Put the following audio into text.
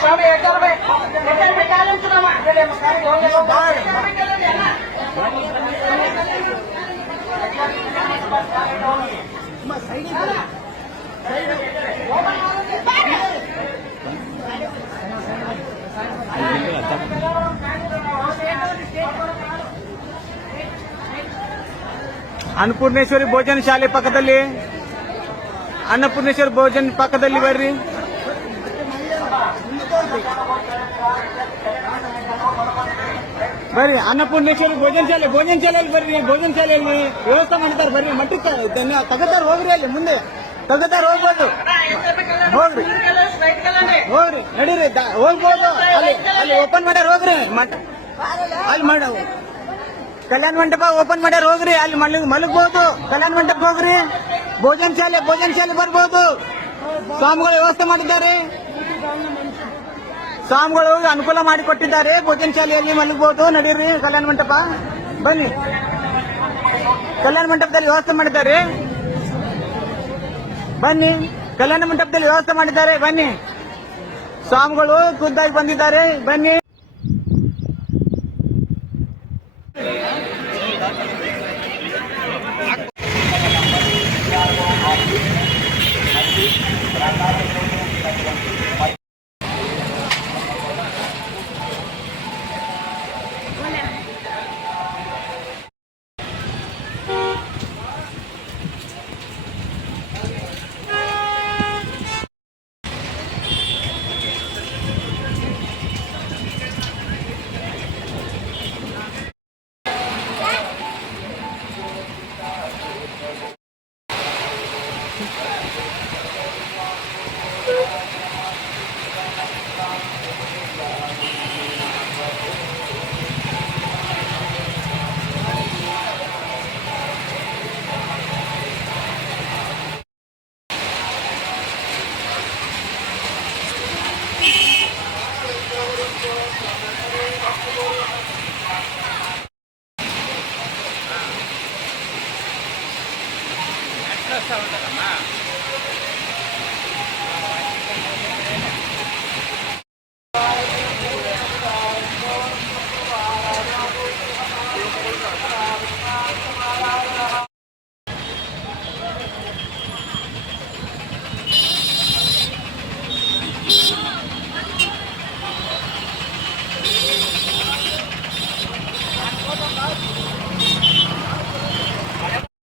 స్వామి ಅನ್ನಪೂರ್ಣೇಶ್ವರಿ ಭೋಜನ ಶಾಲೆ ಪಕ್ಕದಲ್ಲಿ ಅನ್ನಪೂರ್ಣೇಶ್ವರಿ ಭೋಜನ ಪಕ್ಕದಲ್ಲಿ ಬರ್ರಿ. ಬರ್ರಿ ಅನ್ನಪೂರ್ಣೇಶ್ವರಿ ಭೋಜನ ಶಾಲೆಯಲ್ಲಿ ಬರ್ರಿ. ಭೋಜನ ಶಾಲೆಯಲ್ಲಿ ವ್ಯವಸ್ಥೆ ಮಾಡ್ತಾರೆ ಬರ್ರಿ. ಮಟ್ಟಕ್ಕೆ ತಗತಾರ ಹೋಗ್ರಿ, ಅಲ್ಲಿ ಮುಂದೆ ತಗತಾರ ಹೋಗ್ಬೋದು. ಹೋಗ್ರಿ ನಡೀರಿ, ಹೋಗ್ಬೋದು. ಅಲ್ಲಿ ಓಪನ್ ಮಾಡ್ಯಾರ ಹೋಗ್ರಿ. ಅಲ್ಲಿ ಮಾಡ ಕಲ್ಯಾಣ ಮಂಟಪ ಓಪನ್ ಮಾಡ್ಯಾರ ಹೋಗ್ರಿ. ಅಲ್ಲಿ ಮಲಗಬಹುದು. ಕಲ್ಯಾಣ ಮಂಟಪ ಹೋಗ್ರಿ. ಭೋಜನ ಶಾಲೆ ಬರ್ಬೋದು. ಸ್ವಾಮಿಗಳು ವ್ಯವಸ್ಥೆ ಮಾಡಿದ್ದಾರೆ. ಸ್ವಾಮಿಗಳು ಅನುಕೂಲ ಮಾಡಿಕೊಟ್ಟಿದ್ದಾರೆ. ಭೋಜನ ಶಾಲೆಯಲ್ಲಿ ಮಲಗಬಹುದು. ನಡೀರಿ ಕಲ್ಯಾಣ ಮಂಟಪ ಬನ್ನಿ. ಕಲ್ಯಾಣ ಮಂಟಪದಲ್ಲಿ ವ್ಯವಸ್ಥೆ ಮಾಡಿದ್ದಾರೆ. ಬನ್ನಿ, ಕಲ್ಯಾಣ ಮಂಟಪದಲ್ಲಿ ವ್ಯವಸ್ಥೆ ಮಾಡಿದ್ದಾರೆ. ಬನ್ನಿ, ಸ್ವಾಮಿಗಳು ಖುದ್ದಾಗಿ ಬಂದಿದ್ದಾರೆ. ಬನ್ನಿ. వస్తూ ఉంటారమ్మా.